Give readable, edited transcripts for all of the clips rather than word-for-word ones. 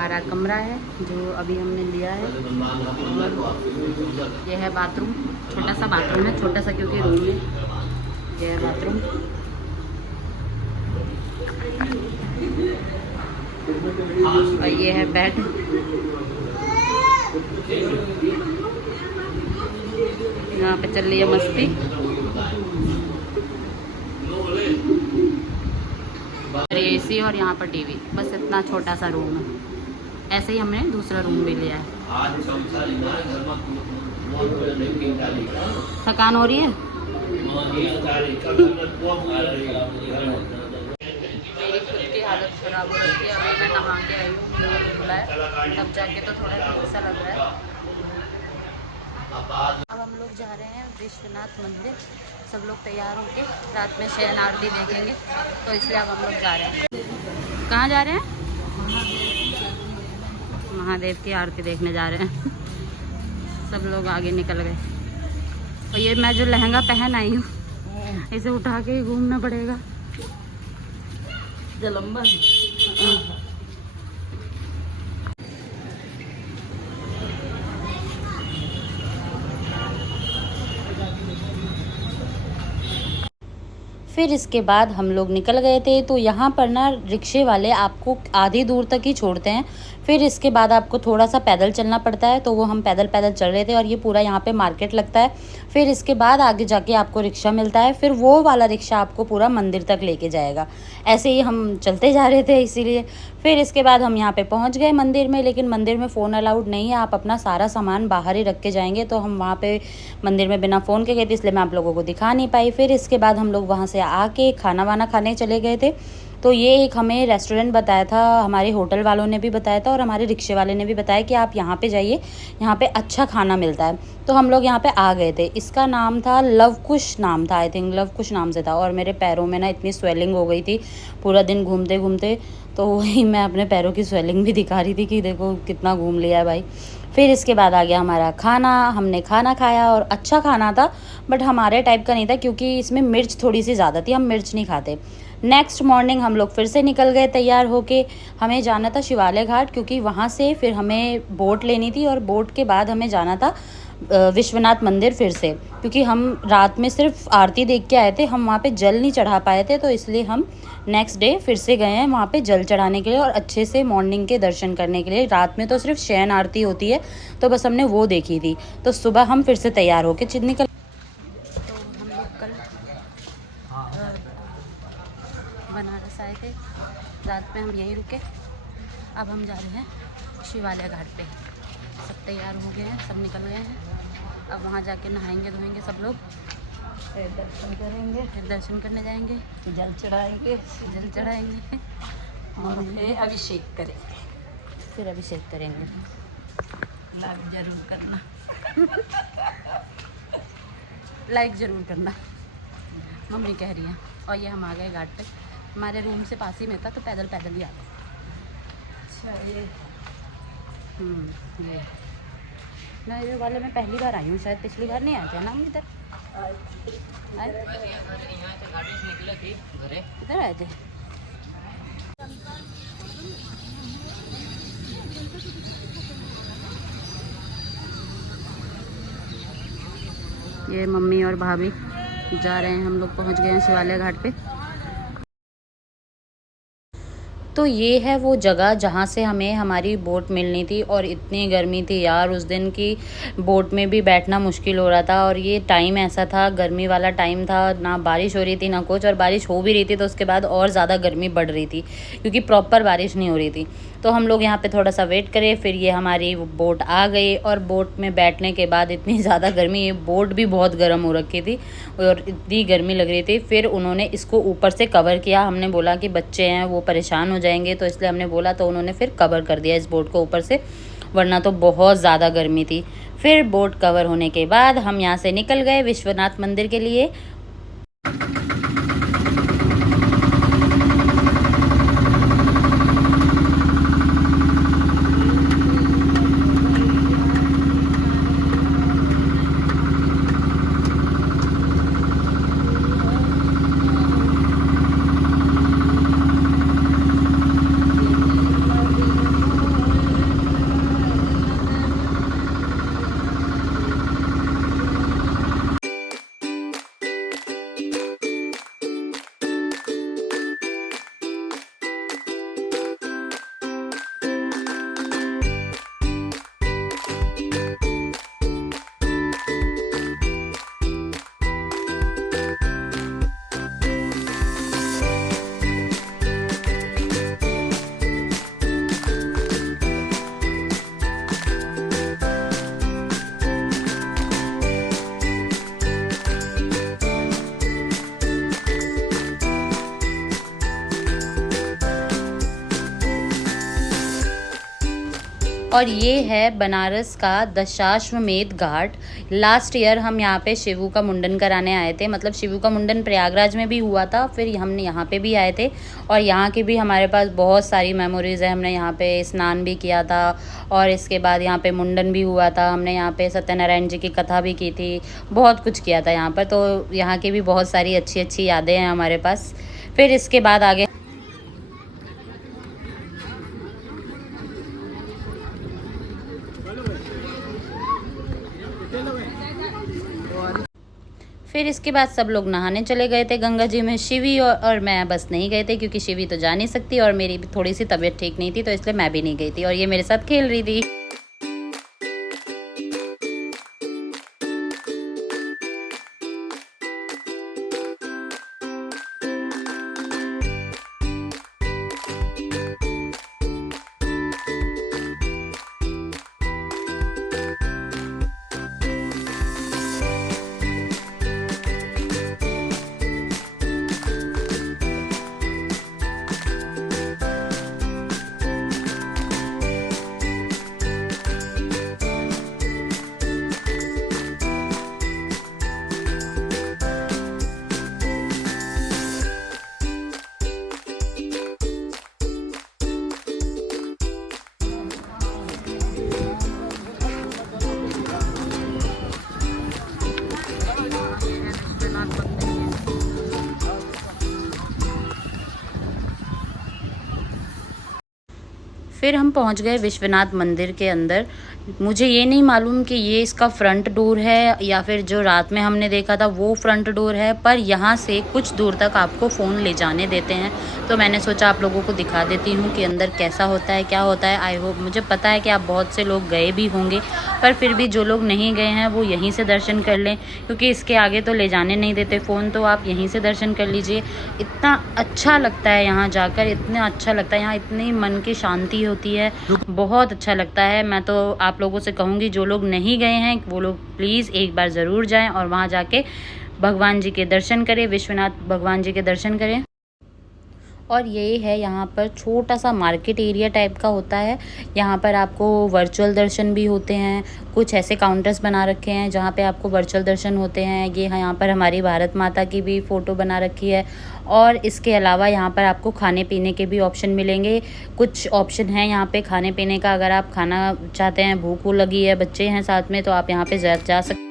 हमारा कमरा है जो अभी हमने लिया है। और यह है बाथरूम, छोटा सा बाथरूम है, छोटा सा क्योंकि रूम है। यह है बाथरूम। और ये है बेड। यहाँ पे चल रही है मस्ती। एसी और यहाँ पर टीवी, बस इतना छोटा सा रूम है। ऐसे ही हमने दूसरा रूम भी लिया है। थकान हो रही है। मेरी खुद की हालत खराब हो रही है। अभी मैं नहा के आई हूँ, मुँह धुला है, तब जाके तो थोड़ा ऐसा लग रहा है। अब हम लोग जा रहे हैं विश्वनाथ मंदिर। सब लोग तैयार होके रात में शयन आरती देखेंगे, तो इसलिए अब हम लोग जा रहे हैं। कहाँ जा रहे हैं? महादेव की आरती देखने जा रहे हैं। सब लोग आगे निकल गए। और ये मैं जो लहंगा पहन आई हूँ, इसे उठा के ही घूमना पड़ेगा। जलंबन। फिर इसके बाद हम लोग निकल गए थे। तो यहाँ पर ना रिक्शे वाले आपको आधी दूर तक ही छोड़ते हैं, फिर इसके बाद आपको थोड़ा सा पैदल चलना पड़ता है। तो वो हम पैदल पैदल चल रहे थे और ये पूरा यहाँ पे मार्केट लगता है। फिर इसके बाद आगे जाके आपको रिक्शा मिलता है, फिर वो वाला रिक्शा आपको पूरा मंदिर तक लेके जाएगा। ऐसे ही हम चलते जा रहे थे इसीलिए। फिर इसके बाद हम यहाँ पे पहुँच गए मंदिर में, लेकिन मंदिर में फ़ोन अलाउड नहीं है, आप अपना सारा सामान बाहर ही रख के जाएंगे। तो हम वहाँ पे मंदिर में बिना फ़ोन के गए थे, इसलिए मैं आप लोगों को दिखा नहीं पाई। फिर इसके बाद हम लोग वहाँ से आके खाना वाना खाने चले गए थे। तो ये एक हमें रेस्टोरेंट बताया था, हमारे होटल वालों ने भी बताया था और हमारे रिक्शे वाले ने भी बताया कि आप यहाँ पे जाइए, यहाँ पे अच्छा खाना मिलता है। तो हम लोग यहाँ पे आ गए थे। इसका नाम था लव कुश, नाम था, आई थिंक लव कुश नाम से था। और मेरे पैरों में ना इतनी स्वेलिंग हो गई थी पूरा दिन घूमते घूमते, तो वही मैं अपने पैरों की स्वेलिंग भी दिखा रही थी कि देखो कितना घूम लिया है भाई। फिर इसके बाद आ गया हमारा खाना। हमने खाना खाया और अच्छा खाना था, बट हमारे टाइप का नहीं था क्योंकि इसमें मिर्च थोड़ी सी ज़्यादा थी, हम मिर्च नहीं खाते। नेक्स्ट मॉर्निंग हम लोग फिर से निकल गए तैयार होके। हमें जाना था शिवालय घाट, क्योंकि वहाँ से फिर हमें बोट लेनी थी और बोट के बाद हमें जाना था विश्वनाथ मंदिर फिर से, क्योंकि हम रात में सिर्फ आरती देख के आए थे, हम वहाँ पे जल नहीं चढ़ा पाए थे। तो इसलिए हम नेक्स्ट डे फिर से गए हैं वहाँ पे जल चढ़ाने के लिए और अच्छे से मॉर्निंग के दर्शन करने के लिए। रात में तो सिर्फ शयन आरती होती है, तो बस हमने वो देखी थी। तो सुबह हम फिर से तैयार होके निकल। तो हम लोग कल बनारस आए थे, रात में हम यहीं रुके। अब हम जा रहे हैं शिवालय घाट पे। सब तैयार हो गए हैं, सब निकल गए हैं। अब वहाँ जाके नहाएंगे धोएंगे सब लोग, फिर दर्शन करेंगे, फिर दर्शन करने जाएंगे, जल चढ़ाएंगे, फिर अभिषेक करेंगे, लाइक ज़रूर करना। लाइक ज़रूर करना, मम्मी कह रही है। और ये हम आ गए घाट पे, हमारे रूम से पास ही में था, तो पैदल पैदल ही आ गए। अच्छा ये ये मैं ये वाले में पहली बार आई हूँ, शायद पिछली बार नहीं आए थे ना हम इधर। इधर आए थे। ये मम्मी और भाभी जा रहे हैं, हम लोग पहुँच गए हैं शिवालय घाट पे। तो ये है वो जगह जहाँ से हमें हमारी बोट मिलनी थी। और इतनी गर्मी थी यार उस दिन की, बोट में भी बैठना मुश्किल हो रहा था। और ये टाइम ऐसा था, गर्मी वाला टाइम था, ना बारिश हो रही थी ना कुछ, और बारिश हो भी रही थी तो उसके बाद और ज़्यादा गर्मी बढ़ रही थी क्योंकि प्रॉपर बारिश नहीं हो रही थी। तो हम लोग यहाँ पे थोड़ा सा वेट करे, फिर ये हमारी बोट आ गई। और बोट में बैठने के बाद इतनी ज़्यादा गर्मी, ये बोट भी बहुत गर्म हो रखी थी और इतनी गर्मी लग रही थी। फिर उन्होंने इसको ऊपर से कवर किया, हमने बोला कि बच्चे हैं वो परेशान हो जाएंगे, तो इसलिए हमने बोला, तो उन्होंने फिर कवर कर दिया इस बोट को ऊपर से, वरना तो बहुत ज़्यादा गर्मी थी। फिर बोट कवर होने के बाद हम यहाँ से निकल गए विश्वनाथ मंदिर के लिए। और ये है बनारस का दशाश्वमेध घाट। लास्ट ईयर हम यहाँ पे शिवू का मुंडन कराने आए थे, मतलब शिवू का मुंडन प्रयागराज में भी हुआ था, फिर हमने यहाँ पे भी आए थे और यहाँ की भी हमारे पास बहुत सारी मेमोरीज़ है। हमने यहाँ पे स्नान भी किया था और इसके बाद यहाँ पे मुंडन भी हुआ था। हमने यहाँ पे सत्यनारायण जी की कथा भी की थी, बहुत कुछ किया था यहाँ पर। तो यहाँ की भी बहुत सारी अच्छी अच्छी यादें हैं हमारे पास। फिर इसके बाद आगे सब लोग नहाने चले गए थे गंगा जी में। शिवी और मैं बस नहीं गए थे, क्योंकि शिवी तो जा नहीं सकती और मेरी भी थोड़ी सी तबीयत ठीक नहीं थी, तो इसलिए मैं भी नहीं गई थी और ये मेरे साथ खेल रही थी। फिर हम पहुंच गए विश्वनाथ मंदिर के अंदर। मुझे ये नहीं मालूम कि ये इसका फ्रंट डोर है या फिर जो रात में हमने देखा था वो फ्रंट डोर है, पर यहाँ से कुछ दूर तक आपको फ़ोन ले जाने देते हैं। तो मैंने सोचा आप लोगों को दिखा देती हूँ कि अंदर कैसा होता है, क्या होता है। आई होप, मुझे पता है कि आप बहुत से लोग गए भी होंगे, पर फिर भी जो लोग नहीं गए हैं वो यहीं से दर्शन कर लें, क्योंकि इसके आगे तो ले जाने नहीं देते फ़ोन, तो आप यहीं से दर्शन कर लीजिए। इतना अच्छा लगता है यहाँ जाकर, इतना अच्छा लगता है यहाँ, इतनी मन की शांति होती है, बहुत अच्छा लगता है। मैं तो आप लोगों से कहूँगी जो लोग नहीं गए हैं वो लोग प्लीज़ एक बार ज़रूर जाएं और वहाँ जाके भगवान जी के दर्शन करें, विश्वनाथ भगवान जी के दर्शन करें। और ये है यहाँ पर छोटा सा मार्केट एरिया टाइप का होता है। यहाँ पर आपको वर्चुअल दर्शन भी होते हैं, कुछ ऐसे काउंटर्स बना रखे हैं जहाँ पे आपको वर्चुअल दर्शन होते हैं। ये यहाँ पर हमारी भारत माता की भी फ़ोटो बना रखी है और इसके अलावा यहाँ पर आपको खाने पीने के भी ऑप्शन मिलेंगे। कुछ ऑप्शन हैं यहाँ पे खाने पीने का, अगर आप खाना चाहते हैं, भूख लगी है, बच्चे हैं साथ में, तो आप यहाँ पे जा सकते हैं।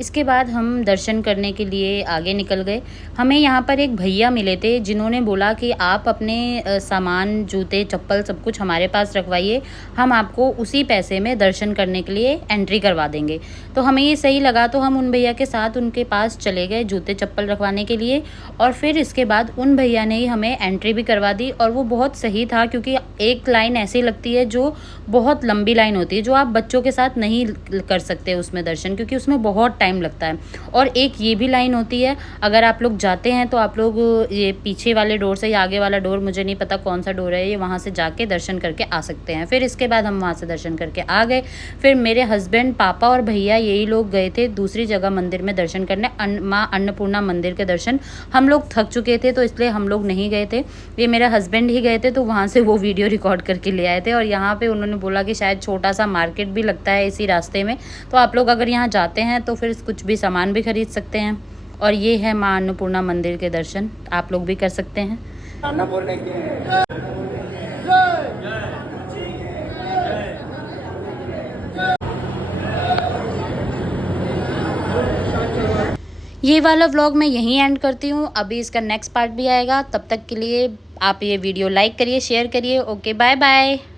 इसके बाद हम दर्शन करने के लिए आगे निकल गए। हमें यहाँ पर एक भैया मिले थे जिन्होंने बोला कि आप अपने सामान, जूते, चप्पल सब कुछ हमारे पास रखवाइए, हम आपको उसी पैसे में दर्शन करने के लिए एंट्री करवा देंगे। तो हमें ये सही लगा, तो हम उन भैया के साथ उनके पास चले गए जूते चप्पल रखवाने के लिए। और फिर इसके बाद उन भैया ने ही हमें एंट्री भी करवा दी और वो बहुत सही था, क्योंकि एक लाइन ऐसी लगती है जो बहुत लंबी लाइन होती है, जो आप बच्चों के साथ नहीं कर सकते उसमें दर्शन, क्योंकि उसमें बहुत टाइम लगता है। और एक ये भी लाइन होती है, अगर आप लोग जाते हैं तो आप लोग ये पीछे वाले डोर से या आगे वाला डोर, मुझे नहीं पता कौन सा डोर है ये, वहाँ से जाके दर्शन करके आ सकते हैं। फिर इसके बाद हम वहाँ से दर्शन करके आ गए। फिर मेरे हस्बैंड, पापा और भैया यही लोग गए थे दूसरी जगह मंदिर में दर्शन करने, माँ अन्नपूर्णा मंदिर के दर्शन। हम लोग थक चुके थे तो इसलिए हम लोग नहीं गए थे, ये मेरे हस्बैंड ही गए थे, तो वहाँ से वो वीडियो रिकॉर्ड करके ले आए थे। और यहाँ पे उन्होंने बोला कि शायद छोटा सा मार्केट भी लगता है इसी रास्ते में, तो आप लोग अगर यहाँ जाते हैं तो फिर कुछ भी सामान भी खरीद सकते हैं। और ये है माँ अन्नपूर्णा मंदिर के दर्शन, आप लोग भी कर सकते हैं। ये वाला व्लॉग मैं यहीं एंड करती हूँ, अभी इसका नेक्स्ट पार्ट भी आएगा। तब तक के लिए आप ये वीडियो लाइक करिए, शेयर करिए। Okay, bye bye.